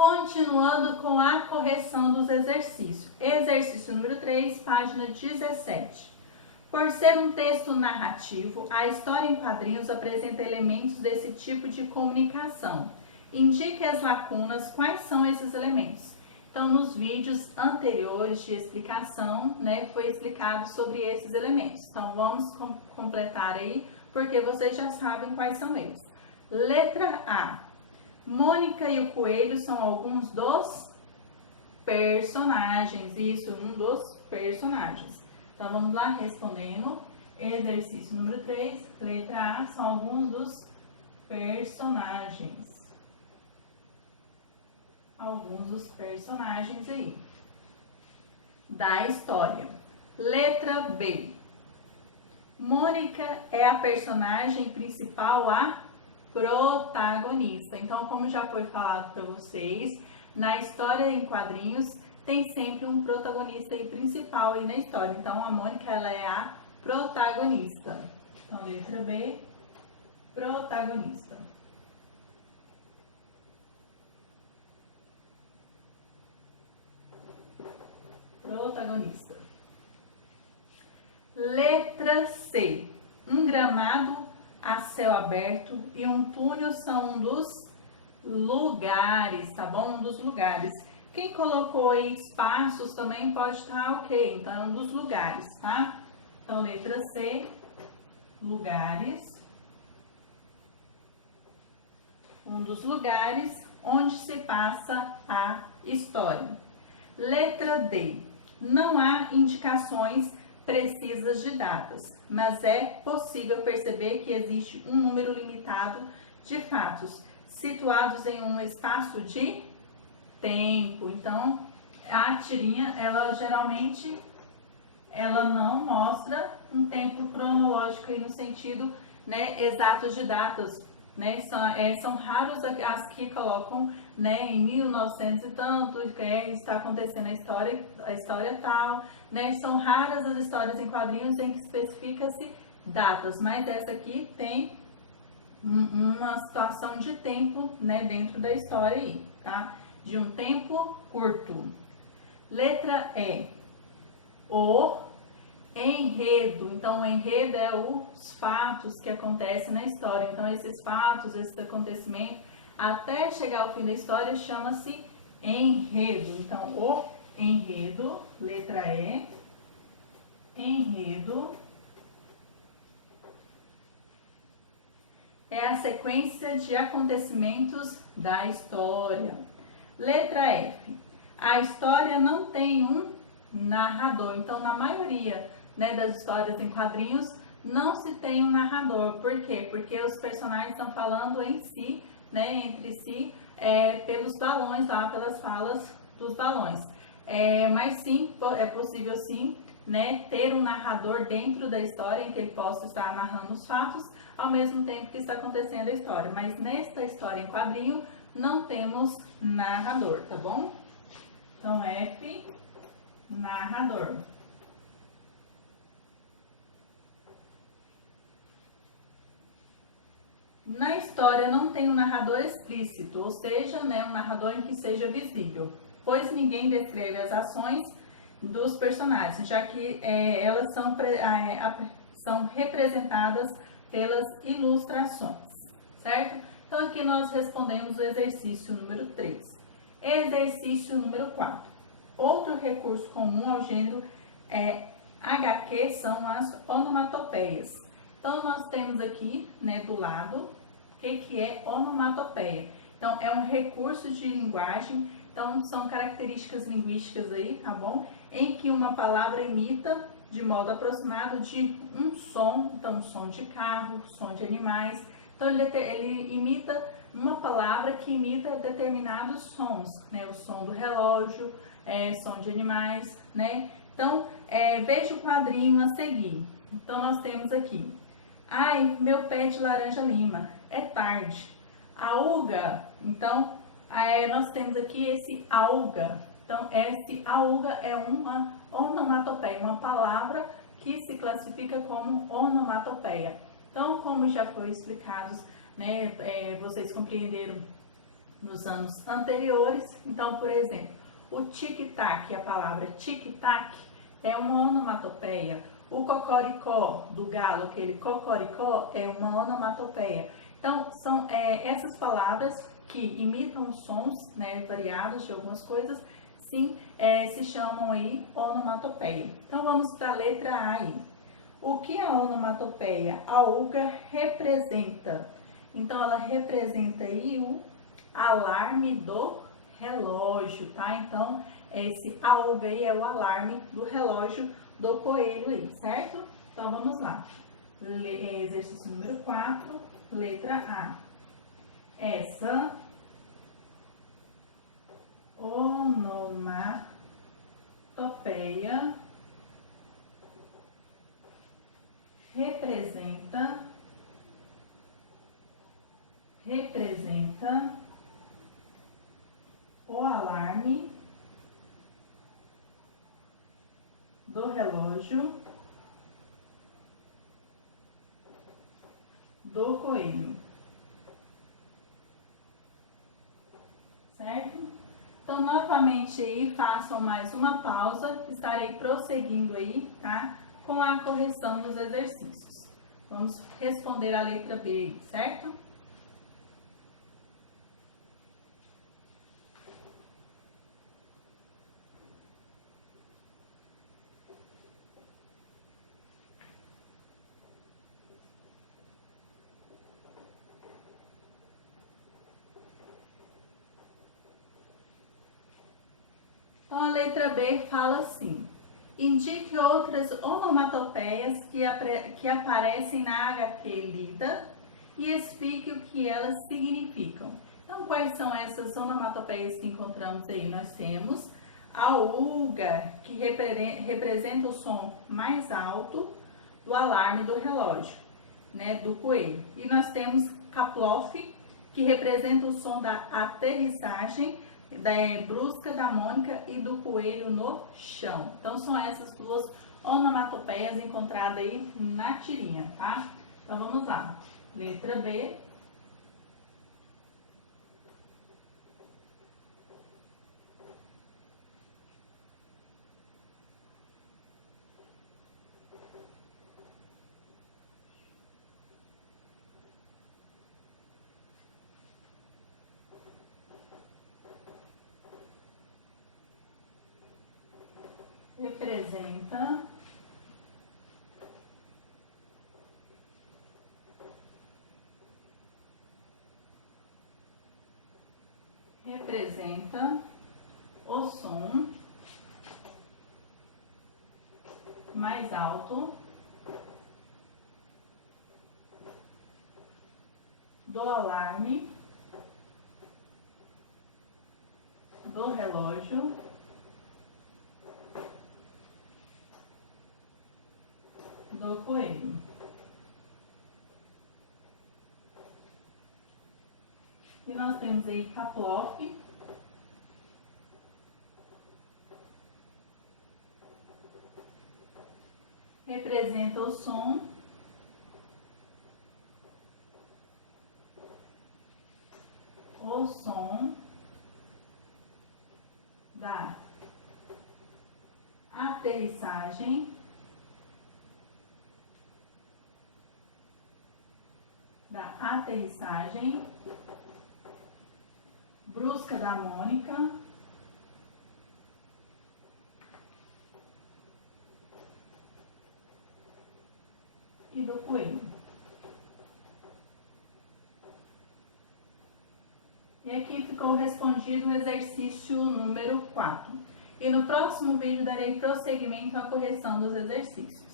Continuando com a correção dos exercícios. Exercício número 3, página 17. Por ser um texto narrativo, a história em quadrinhos apresenta elementos desse tipo de comunicação. Indique as lacunas, quais são esses elementos. Então, nos vídeos anteriores de explicação, foi explicado sobre esses elementos. Então, vamos completar aí, porque vocês já sabem quais são eles. Letra A. Mônica e o coelho são alguns dos personagens. Isso, um dos personagens. Então, vamos lá respondendo. Exercício número 3, letra A, são alguns dos personagens. Alguns dos personagens aí da história. Letra B. Mônica é a personagem principal, a protagonista. Então, como já foi falado para vocês, na história em quadrinhos tem sempre um protagonista aí principal aí na história. Então, a Mônica, ela é a protagonista. Então, letra B, protagonista. Protagonista. Letra C. Um gramado a céu aberto e um túnel são um dos lugares, tá bom? Um dos lugares. Quem colocou aí espaços também pode estar ok. Então, é um dos lugares, tá? Então, letra C, lugares. Um dos lugares onde se passa a história. Letra D. Não há indicações precisas de datas, mas é possível perceber que existe um número limitado de fatos situados em um espaço de tempo. Então, a tirinha, ela geralmente não mostra um tempo cronológico aí no sentido, exato de datas. São raros as que colocam, em 1900 e tanto, está acontecendo a história tal, são raras as histórias em quadrinhos em que especifica-se datas, mas essa aqui tem uma situação de tempo, dentro da história aí, tá? De um tempo curto. Letra E. O enredo. Então, o enredo é os fatos que acontecem na história. Então, esses fatos, esse acontecimento, até chegar ao fim da história, chama-se enredo. Então, o enredo, letra E, enredo, é a sequência de acontecimentos da história. Letra F. A história não tem um narrador. Então, na maioria das histórias em quadrinhos, não se tem um narrador. Por quê? Porque os personagens estão falando em si, entre si, pelos balões, lá, pelas falas dos balões. Mas sim, é possível sim, ter um narrador dentro da história, em que ele possa estar narrando os fatos, ao mesmo tempo que está acontecendo a história. Mas nesta história em quadrinho, não temos narrador, tá bom? Então, F, narrador. Na história não tem um narrador explícito, ou seja, um narrador em que seja visível, pois ninguém descreve as ações dos personagens, já que elas são representadas pelas ilustrações, certo? Então, aqui nós respondemos o exercício número 3. Exercício número 4. Outro recurso comum ao gênero HQ são as onomatopeias. Então, nós temos aqui, do lado, o que é onomatopeia. Então, é um recurso de linguagem, então são características linguísticas aí, tá bom? Em que uma palavra imita de modo aproximado de um som, então um som de carro, som de animais. Então, ele imita uma palavra que imita determinados sons, o som do relógio, som de animais, Então, veja o quadrinho a seguir. Então, nós temos aqui, ai, meu pé de laranja lima, é tarde. Auga, então, nós temos aqui esse auga. Então, esse auga é uma onomatopeia, uma palavra que se classifica como onomatopeia. Então, como já foi explicado, vocês compreenderam nos anos anteriores. Então, por exemplo, o tic-tac, a palavra tic-tac é uma onomatopeia. O cocoricó do galo, aquele cocoricó, é uma onomatopeia. Então, são essas palavras que imitam sons, né, variados de algumas coisas, sim, se chamam aí onomatopeia. Então, vamos para a letra A aí. O que a onomatopeia AUGA representa? Então, ela representa aí o alarme do relógio, tá? Então, esse AUGA aí é o alarme do relógio do coelho aí, certo? Então, vamos lá. Exercício número 4, letra A. Essa onomatopeia representa o alarme do relógio do coelho, certo? Então, novamente aí, façam mais uma pausa, estarei prosseguindo aí, tá? Com a correção dos exercícios. Vamos responder a letra B, certo? Então, a letra B fala assim: indique outras onomatopeias que aparecem na HQ lida e explique o que elas significam. Então, quais são essas onomatopeias que encontramos aí? Nós temos a UGA, que representa o som mais alto do alarme do relógio, né, do coelho. E nós temos Kaplof, que representa o som da aterrissagem brusca da Mônica e do coelho no chão. Então, são essas duas onomatopeias encontradas aí na tirinha, tá? Então, vamos lá. Letra B. Representa o som mais alto do alarme do relógio do coelho. E nós temos aí Kaplof, representa o som da aterrissagem brusca da Mônica e do coelho. E aqui ficou respondido o exercício número 4. E no próximo vídeo darei prosseguimento à correção dos exercícios.